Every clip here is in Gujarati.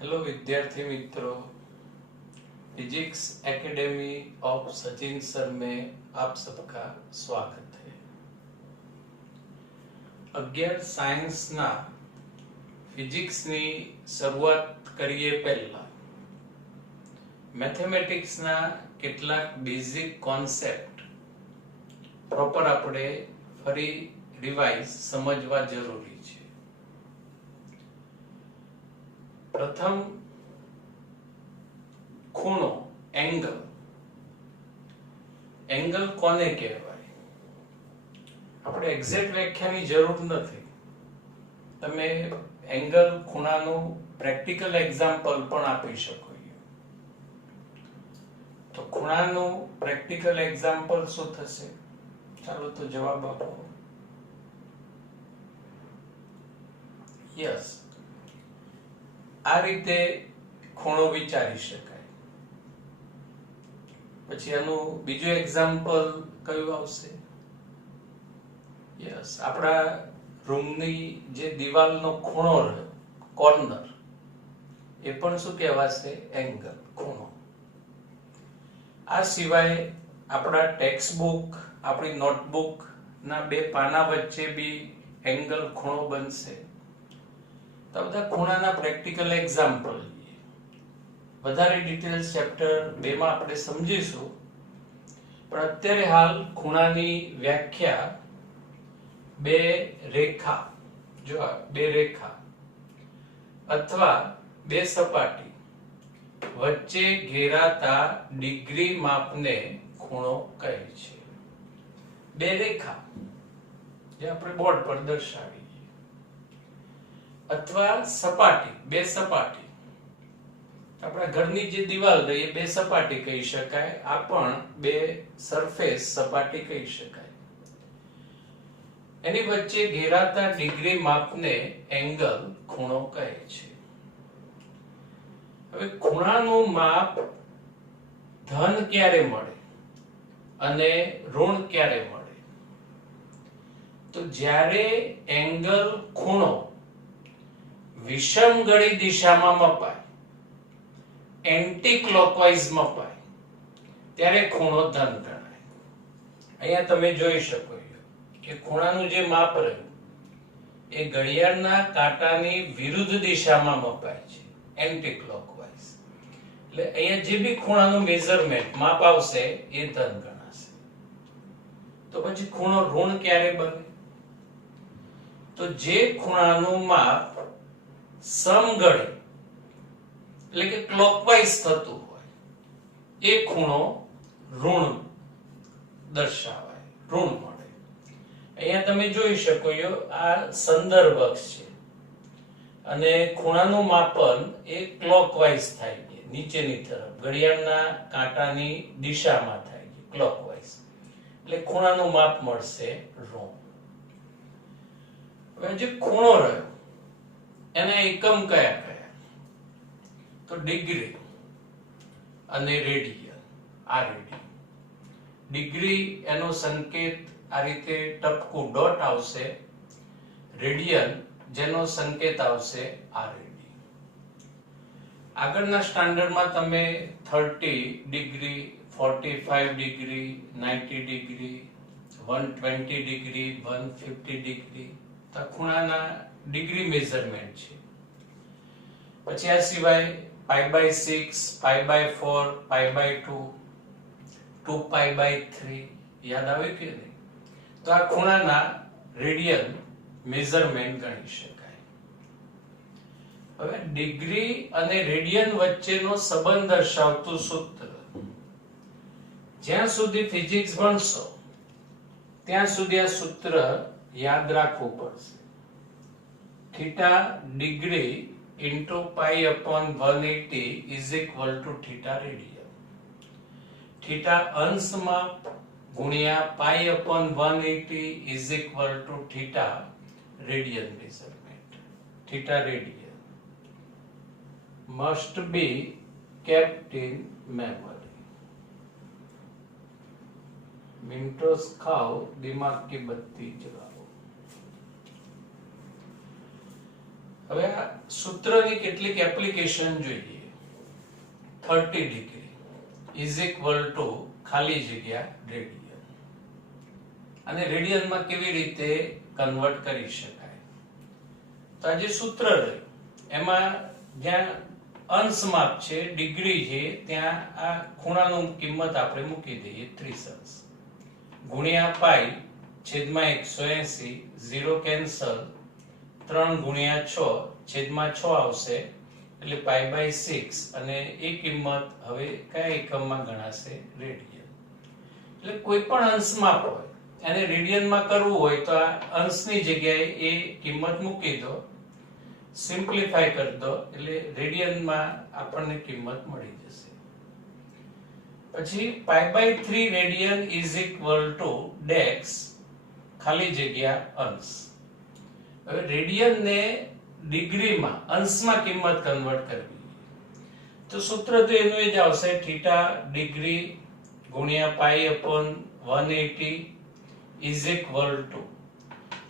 हेलो विद्यार्थी मित्रों, physics academy of Sachin sir में आप सबका स्वागत है। 11 સાયન્સના ફિઝિક્સની શરૂઆત કરીએ પહેલા મેથેમેટિક્સના કેટલાક બેઝિક કોન્સેપ્ટ પ્રોપર આપણે ફરી રિવાઇઝ સમજવા જરૂરી છે। પ્રથમ ખૂણો એંગલ કોને કહેવાય? આપણે એક્ઝેક્ટ વ્યાખ્યાની જરૂર નથી। તમે એંગલ ખૂણાનું પ્રેક્ટિકલ એક્ઝામ્પલ પણ આપી શકો। તો ખૂણાનું પ્રેક્ટિકલ એક્ઝામ્પલ શું થશે? ચાલો તો જવાબ આપો। યસ, આ રીતે ખૂણો વિચારી શકાય। પછી આનું બીજું એક્ઝામ્પલ કયું આવશે? યસ, આપણા રૂમની જે દિવાલનો ખૂણો રહે, કોર્નર, એ પણ શું કહેવાશે? એંગલ, ખૂણો। આ સિવાય આપણા ટેક્સ્ટ બુક, આપણી નોટબુક ના બે પાના વચ્ચે બી એંગલ ખૂણો બનશે। તો બધા ખૂણાના પ્રેક્ટિકલ એક્ઝામ્પલ વધારે ડિટેલ્સ ચેપ્ટર 2 માં આપણે સમજીશું, પણ અત્યારે હાલ ખૂણાની વ્યાખ્યા બે રેખા, જો બે રેખા અથવા બે સપાટી વચ્ચે ઘેરાતા ડિગ્રી માપને ખૂણો કહે છે। બે રેખા જે આપણે બોર્ડ પર દર્શાવી, અથવા સપાટી, બે સપાટી, આપણા ઘરની જે દિવાલ રહી એ બે સપાટી કહી શકાય। આ પણ બે સરફેસ સપાટી કહી શકાય। એની વચ્ચે ઘેરાતા ડિગ્રી માપને એંગલ ખૂણો કહે છે। હવે ખૂણાનું માપ ધન ક્યારે મળે અને ઋણ ક્યારે મળે? તો જ્યારે એંગલ ખૂણો વિષમગળી દિશામાં મપાય, એન્ટી ક્લોકવાઇઝ મપાય, ત્યારે ખૂણો ધન ગણાય। અહીંયા તમે જોઈ શકો કે ખૂણાનું જે માપ રહ્યું એ ઘડિયાળના કાંટાની વિરુદ્ધ દિશામાં મપાય છે, એન્ટી ક્લોકવાઇઝ। એટલે અહીંયા જે બી ખૂણાનું મેઝરમેન્ટ માપ આવશે એ ધન ગણાશે। તો પછી ખૂણો ઋણ ક્યારે બને? તો જે ખૂણાનું માપ સમઘડી એટલે કે ક્લોકવાઇઝ થતું હોય એ ખૂણો ઋણ દર્શાવાય, ઋણ મળે। અહીંયા તમે જોઈ શકો છો, આ સંદર્ભ અક્ષ છે અને ખૂણાનું માપન એ ક્લોકવાઇઝ થાય છે, નીચેની તરફ ઘડિયાળના કાંટાની દિશામાં થાય છે, ક્લોકવાઇઝ। એટલે ખૂણાનું માપ મળશે ઋણ। હવે જે ખૂણો રહ્યો એના એકમ કયા કયા? તો ડિગ્રી અને રેડિયન। આ રેડિયન, ડિગ્રી એનો સંકેત આ રીતે ટપકું ડોટ આવશે, રેડિયન જેનો સંકેત આવશે આ રેડિયન। આગળના સ્ટાન્ડર્ડમાં તમે 30 degree, 45 degree, 90 degree, 120 degree, 150 degree ખૂણાના ડિગ્રી મેઝરમેન્ટ છે। પછી આ સિવાય π/6, π/4, π/2, 2π/3 યાદ આવ્યું કે નહીં? તો આ ખૂણાના રેડિયન મેઝરમેન્ટ ગણી શકાય। હવે ડિગ્રી અને રેડિયન વચ્ચેનો સંબંધ દર્શાવતું સૂત્ર જ્યાં સુધી ફિઝિક્સ ભણશો ત્યાં સુધી આ સૂત્ર યાદ રાખવું પડશે। Theta degree into π/180 is equal to theta radian। Theta અંશ માપ ગુણ્યા π/180 is equal to theta radian measurement। theta radian must be kept in memory। मिनटोस खाओ, दिमाग की बत्ती जलाओ। હવે સૂત્રની કેટલીક એપ્લિકેશન જોઈએ. 30 ડિગ્રી ઇઝ ઇક્વલ ટુ ખાલી જગ્યા રેડિયન. અને રેડિયનમાં કેવી રીતે કન્વર્ટ કરી શકાય? તો આ જે સૂત્ર રહ્યું એમાં જ્યાં અંશ માપ છે, ડિગ્રી છે, ત્યાં આ ખૂણાનું કિંમત આપણે મૂકી દઈએ 30 અંશ ગુણ્યા પાઈ છેદમાં 180, 0 કેન્સલ, 3 ગુણ્યા 6 છેદમાં 6 આવશે એટલે પાઈ બાય 6 અને એ કિંમત હવે કયા એકમમાં ગણાશે? રેડિયન. એટલે કોઈ પણ અંશ માપ હોય એને રેડિયનમાં કરવું હોય તો આ અંશની જગ્યાએ એ કિંમત મૂકી દો, સિમ્પ્લિફાય કરી દો એટલે રેડિયનમાં આપણને કિંમત મળી જશે. પછી pi by 3 radian is equal to ડેક્સ ખાલી જગ્યા અંશ. હવે રેડિયન ને ડિગ્રીમાં અંશમાં કિંમત કન્વર્ટ કરવી તો સૂત્ર તો એનું જ આવશે, થીટા ડિગ્રી ગુણ્યા પાઈ અપોન 180 ઇઝ ઇક્વલ ટુ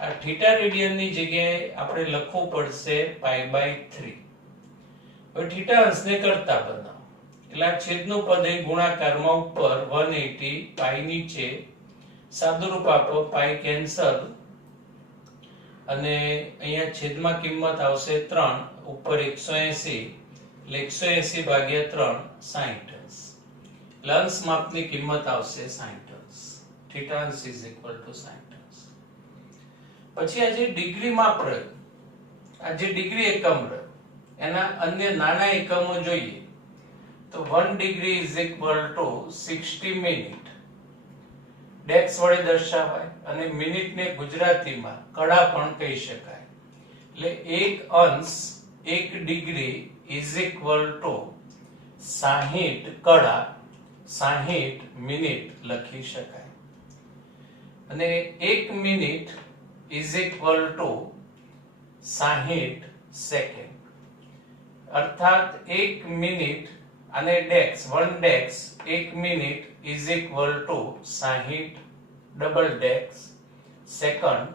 આ થીટા રેડિયન ની જગ્યાએ આપણે લખવું પડશે પાઈ બાય 3. હવે થીટા અંશને કરતા બનાવો એટલે આ છેદનું પદ એ ગુણાકારમાં ઉપર 180 પાઈ નીચે સાદુરૂપ આપો, પાઈ કેન્સલ અને અહીંયા છેદમાં કિંમત આવશે 3 ઉપર 180 એટલે 180 ભાગ્યા 3 60 અંશ. અંશ માપની કિંમત આવશે 60 અંશ. થીટા અંશ ઇઝ ઇક્વલ ટુ 60 અંશ. પછી આ જે ડિગ્રી માપ રહ્યું, આ જે ડિગ્રી એકમ રહ્યું એના અન્ય નાના એકમો જોઈએ તો 1 degree is equal to 60 minute ડેક્સ વડે દર્શાવાય અને મિનિટને ગુજરાતીમાં કડા પણ કહી શકાય. એટલે 1 અંશ 1 degree is equal to 60 Kada 60 minute લખી શકાય. અને 1 minute is equal to 60 second. અર્થાત 1 મિનિટ અને ડેક્સ 1 ડેક્સ 1 minute is equal to 60 double ડેક્સ સેકન્ડ,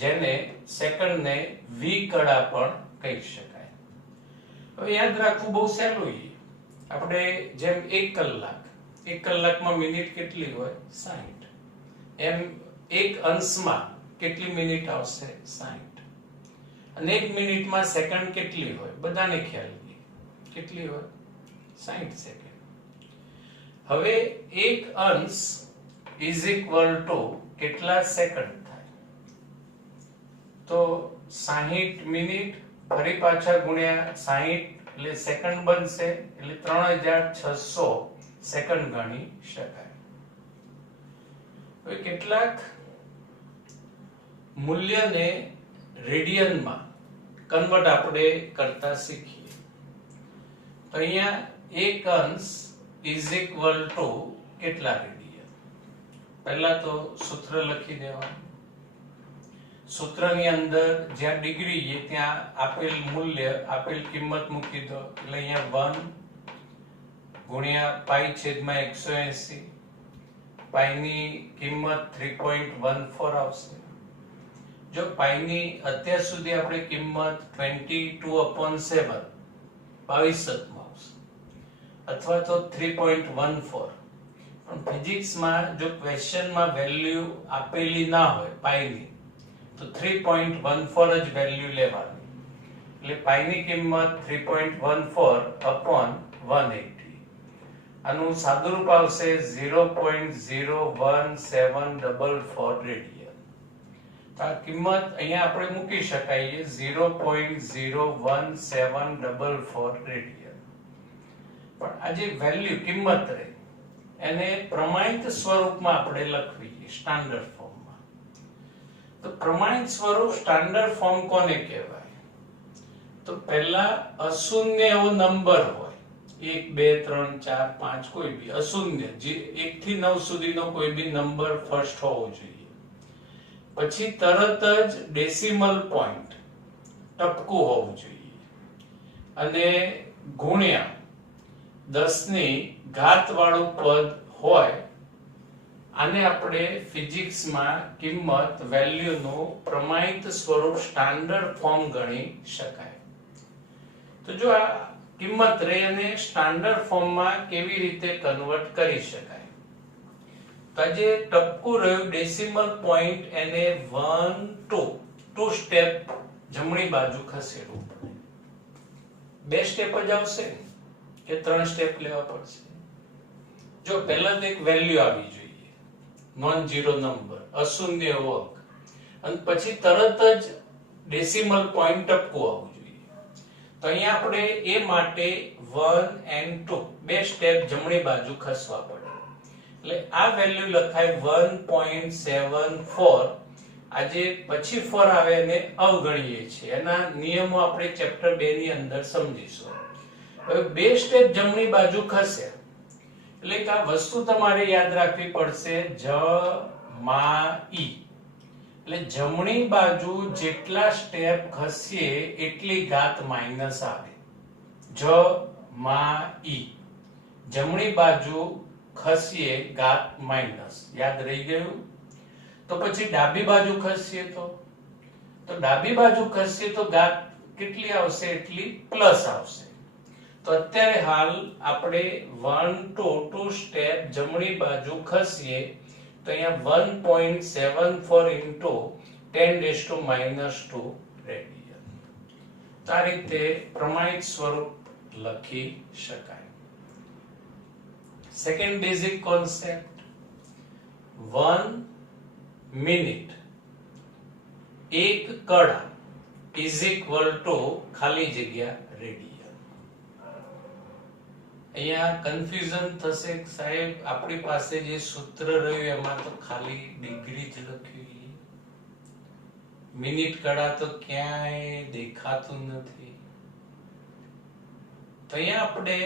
જેને સેકન્ડને વી કડા પણ કહી શકાય. હવે યાદ રાખવું બહુ સહેલું છે. આપણે જેમ 1 કલાકમાં મિનિટ કેટલી હોય? 60. એમ એક અંશમાં કેટલી મિનિટ આવશે? 60. અને 1 મિનિટમાં સેકન્ડ કેટલી હોય? બધાને ખ્યાલ છે કેટલી હોય? 60 સેકન્ડ. હવે એક અંશ ઇઝ ઇક્વલ ટુ કેટલા સેકન્ડ થાય? તો 60 મિનિટ ફરી પાછા ગુણ્યા 60 એટલે સેકન્ડ બનશે એટલે 3600 સેકન્ડ ગણી શકાય. હવે કેટલાક મૂલ્યને રેડિયનમાં કન્વર્ટ આપણે કરતા શીખીએ. તો અહીંયા એક અંશ ઇઝ ઇક્વલ ટુ કેટલા રેડિયન? પહેલા તો સૂત્ર લખી દેવાનું. સૂત્રની અંદર જ્યાં ડિગ્રી છે ત્યાં આપેલ મૂલ્ય આપેલ કિંમત મૂકી દો એટલે અહીંયા 1 ગુણ્યા પાઈ છેદમાં 180 પાઈની કિંમત 3.14 આવશે. જો પાઈની અત્યાર સુધી આપણે કિંમત 22/7 22 આવશે અથવા તો 3.14. પણ ફિઝિક્સમાં જો ક્વેશ્ચનમાં વેલ્યુ આપેલી ના હોય પાઈની તો 3.14 જ વેલ્યુ લેવાની. એટલે પાઈની કિંમત 3.14/180. આનું સાદુરૂપ આવશે 0.01744 રેડિયન. તો આ કિંમત અહીંયા આપણે મૂકી શકાય 0.01744 રેડિયન. પણ આ જે વેલ્યુ કિંમત રહે એને પ્રમાણિત સ્વરૂપમાં આપણે લખવી સ્ટાન્ડર્ડ ફોર્મમાં. તો પ્રમાણિત સ્વરૂપ સ્ટાન્ડર્ડ ફોર્મ કોને કહેવાય? તો પહેલા અશૂન્ય એવો નંબર હોય 1 2 3 4 5 કોઈ બી અશૂન્ય જે 1 થી 9 સુધીનો કોઈ બી નંબર ફર્સ્ટ હોવો જોઈએ. પછી તરત જ ડેસિમલ પોઈન્ટ ટપકું હોવું જોઈએ અને ગુણ્યા 10 ની ઘાત વાળું પદ હોય. આને આપણે ફિઝિક્સમાં કિંમત વેલ્યુનું પ્રમાણિત સ્વરૂપ સ્ટાન્ડર્ડ ફોર્મ ગણી શકાય. તો જો આ કિંમત રે અને સ્ટાન્ડર્ડ ફોર્મમાં કેવી રીતે કન્વર્ટ કરી શકાય, તો આ જે ટપકું રહ્યું ડેસિમલ પોઈન્ટ એને 1 2 સ્ટેપ જમણી બાજુ ખસેડવું પડે. 2 સ્ટેપ જ આવશે કે 3 સ્ટેપ લેવા પડશે? જો પહેલા તો એક વેલ્યુ આવી જોઈએ, નોન ઝીરો નંબર, અશૂન્ય વર્ગ, અને પછી તરત જ ડેસિમલ પોઈન્ટ ટપકું આવવું જોઈએ. તો અહીંયા આપણે એ માટે 1 and 2 2 સ્ટેપ જમણી બાજુ ખસવા પડે. એટલે આ વેલ્યુ લખાય 1.74. આજે પછી 4 આવે એને અવગણીએ છીએ. એના નિયમો આપણે ચેપ્ટર 2 ની અંદર સમજીશું. હવે 2 સ્ટેપ જમણી બાજુ ખસે એટલે કે આ વસ્તુ તમારે યાદ રાખવી પડશે, જ મા ઈ. એટલે જમણી બાજુ જેટલા સ્ટેપ ખસીએ એટલી ઘાત માઈનસ આવે. જ મા ઈ, જમણી બાજુ ખસીએ ઘાત માઈનસ. યાદ રહી ગયું? તો પછી ડાબી બાજુ ખસીએ તો ડાબી બાજુ ખસીએ તો ઘાત કેટલી આવશે? એટલી પ્લસ આવશે. તો અત્યારે હાલ આપણે 1 to 2 સ્ટેપ જમણી બાજુ ખસીએ તો અહીંયા 1.74 into 10⁻² રેડિયન. તો આ રીતે પ્રમાણિત સ્વરૂપ લખી શકાય. સેકન્ડ બેઝિક કોન્સેપ્ટ, 1 મિનિટ એક કડા ઇઝ ઇક્વલ ટુ ખાલી જગ્યા રેડિયન. અહીંયા કન્ફ્યુઝન થશે કે સાહેબ આપણી પાસે જે સૂત્ર રહ્યું એમાં તો ખાલી ડિગ્રી જ લખ્યું, મિનિટ કડા તો ક્યાંય દેખાતું નથી. તો અહીંયા આપણે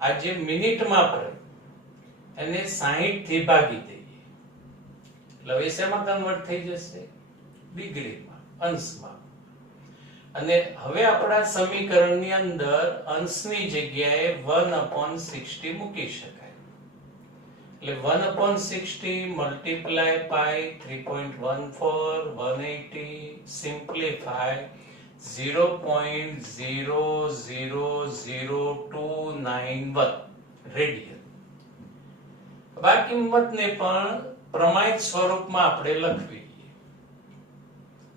આ જે મિનિટ માપે એને 60 થી ભાગી દઈએ એટલે હવે શેમાં કન્વર્ટ થઈ જશે? ડિગ્રીમાં, અંશમાં. અને હવે આપણા સમીકરણની અંદર અંશની જગ્યાએ 1/60 મૂકી શકાય. એટલે 1/60 મલ્ટીપ્લાય બાય 3.14 180 સિમ્પ્લિફાય 0.000291 રેડિયન. આ કિંમતને પણ પ્રમાણિત સ્વરૂપમાં આપણે લખવી.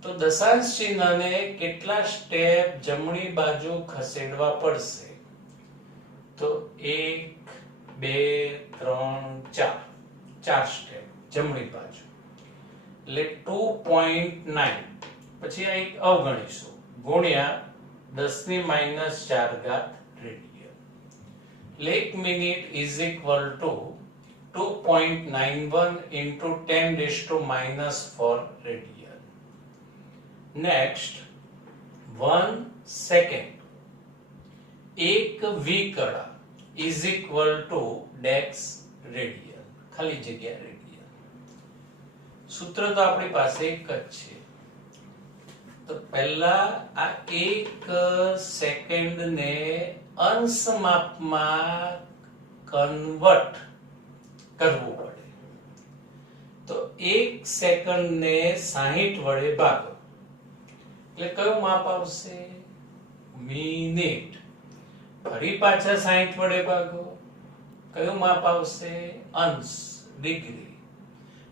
તો દશાંશ ચિહ્નને કેટલા સ્ટેપ જમણી બાજુ ખસેડવા પડશે? તો 1 2 3 4 સ્ટેપ જમણી બાજુ. એટલે 2.9 પછી આ એક અવગણીશું ગુણ્યા 10⁻⁴ રેડિયન. એટલે 1 minute is equal two 2.91 into 10⁻⁴ radian. Next 1 second એક વિકડા ઇઝ ઇક્વલ ટુ ડેક્સ રેડિયન, ખાલી જગ્યા રેડિયન. સૂત્ર તો આપણી પાસે એક જ છે. તો પહેલા આ 1 સેકન્ડને અંશ માપમાં કન્વર્ટ કરવું પડે. તો 1 સેકન્ડને 60 વડે ભાગો એટલે કયું માપ આવશે? મિનિટ. ફરી પાછા 60 વડે ભાગો, કયું માપ આવશે? અંશ, ડિગ્રી.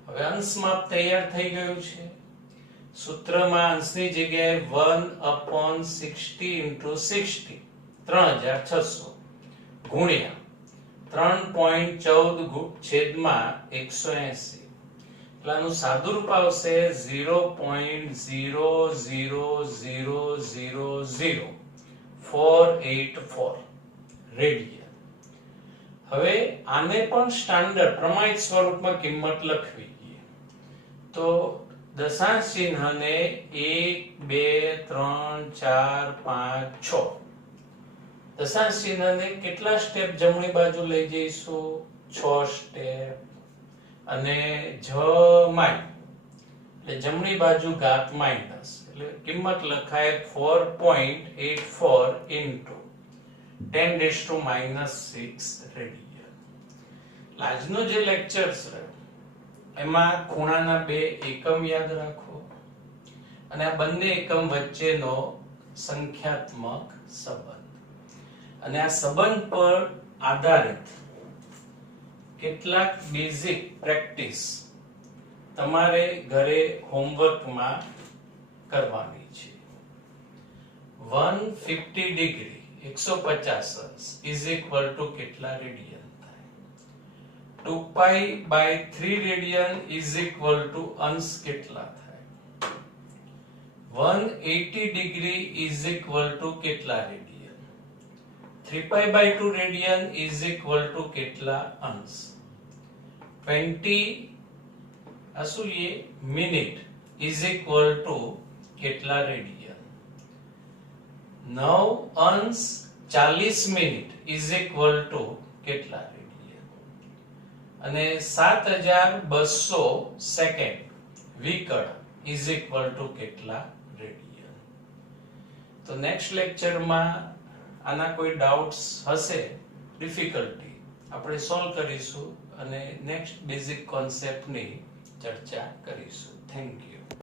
હવે અંશ માપ તૈયાર થઈ ગયું છે. સૂત્રમાં અંશની જગ્યાએ 1/60 into 60 3600 ગુણ્યા 3.14/180. આનું સાદું રૂપ આવશે 0.0000484 રેડિયન. હવે આને પણ સ્ટાન્ડર્ડ પ્રમાણિત સ્વરૂપમાં કિંમત લખવી. તો દશાંશ ચિહ્નને 1 2 3 4 5 6 દશાંશ ચિહ્નને કેટલા સ્ટેપ જમણી બાજુ લઈ જઈશું? 6 સ્ટેપ. અને જમાય એટલે જમણી બાજુ ઘાત માઈનસ એટલે કિંમત લખાય 4.84 into 10⁻⁻6 રેડિયન. આજનો જે લેક્ચર્સ રહ્યો એમાં ખૂણાના 2 એકમ યાદ રાખો અને આ બંને એકમ વચ્ચેનો સંખ્યાત્મક સંબંધ અને આ સંબંધ પર આધારિત કેટલાક બેઝિક પ્રેક્ટિસ તમારે ઘરે હોમવર્કમાં કરવાની છે. 150 ડિગ્રી 150 ઇઝ ઇક્વલ ટુ કેટલા રેડિયન થાય? 2 pi by 3 radian is equal to અંશ કેટલા થાય? 180 ડિગ્રી ઇઝ ઇક્વલ ટુ કેટલા radian? 3 pi by 2 radian is equal to કેટલા અંશ? 20 મિનિટ ઇઝ ઇક્વલ ટુ કેટલા રેડિયન? 9 અંશ 40 મિનિટ ઇઝ ઇક્વલ ટુ કેટલા રેડિયન? અને 7200 સેકન્ડ વિકળ ઇઝ ઇક્વલ ટુ કેટલા રેડિયન? તો નેક્સ્ટ લેક્ચરમાં આના કોઈ ડાઉટ્સ હશે, ડિફિકલ્ટી આપણે સોલ્વ કરીશું અને નેક્સ્ટ બેઝિક કોન્સેપ્ટની ચર્ચા કરીશું. Thank you.